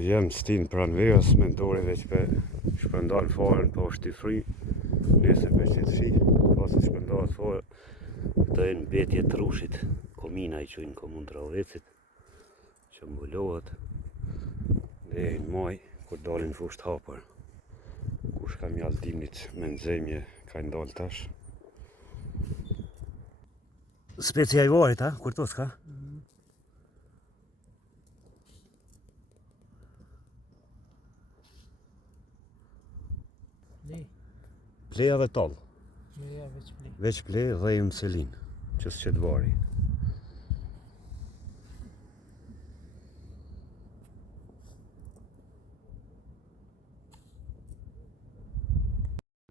Jam stin pranë verës, mentori veç për shpërndan farën, po është i fri, nesër për që të shi, pas të shpërndan farë, këta e në betje të rushit, komina i qujnë komun të Rahovecit, që mbullohet, dhe e në maj, kur dalin fusht hapër, kush kam jallë dimnit me nëzemje, ka ndalë tash. Specia i varit, ha? Kur to s'ka? Pleja dhe tallë. Pleja veç plej. Veç plej dhe i mëselin, që s'qet vari.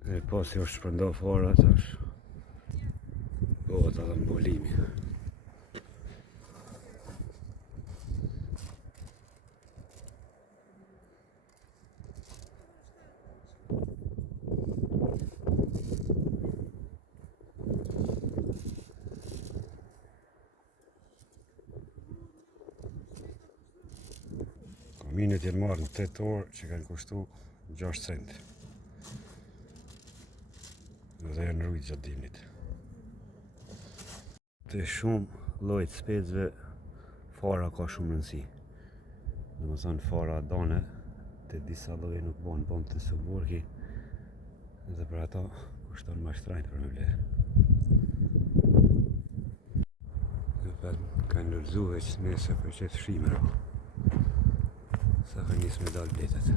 E pasi është shpërnda fara tash, bëhet edhe mbulimi. Kominet jenë marrë në 8 orë që kanë kushtu 6 cent. Dhe janë rrujtë gjatë dimnit. Të shumë llojt specëve fara ka shumë rëndësi. Domethënë fara dane të disa lloje nuk bën të suburki dhe për ato kushton më shtrenjtë për me ble. Dhe kanë lulzu veç nesër për që të shimera. Sa ka njës me dalë bletet.